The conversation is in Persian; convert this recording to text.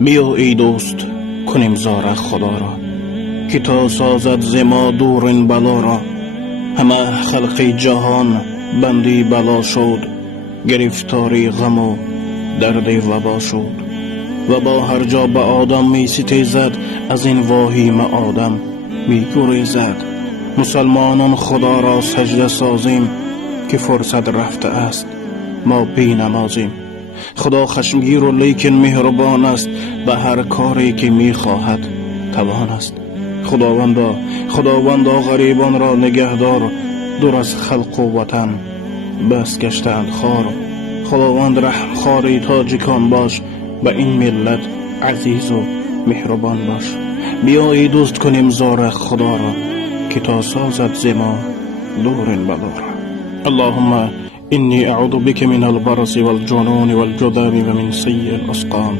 بیا ای دوست کنیم زار خدا را، که تا سازد ز ما دور این بلا را. همه خلق جهان بندی بلا شد، گرفتاری غم و درد وبا شد. و با هر جا به آدم می ستیزد، از این واهیم آدم می گریزد. مسلمانان خدا را سجده سازیم، که فرصت رفته است ما بی نمازیم. خدا خشمگیر و لیکن مهربان است، به هر کاری که می خواهد توان است. خداوندا غریبان را نگهدار، دور از خلق و وطن بس گشتند خوار. خداوند رحم خواری تاجیکان باش، به این ملت عزیز و مهربان باش. بیا ای دوست کنیم زار خدا را، که تا سازد ز ما دور این بلا را. اللهم إني أعوذ بك من البرص والجنون والجذام ومن سيء الأسقام.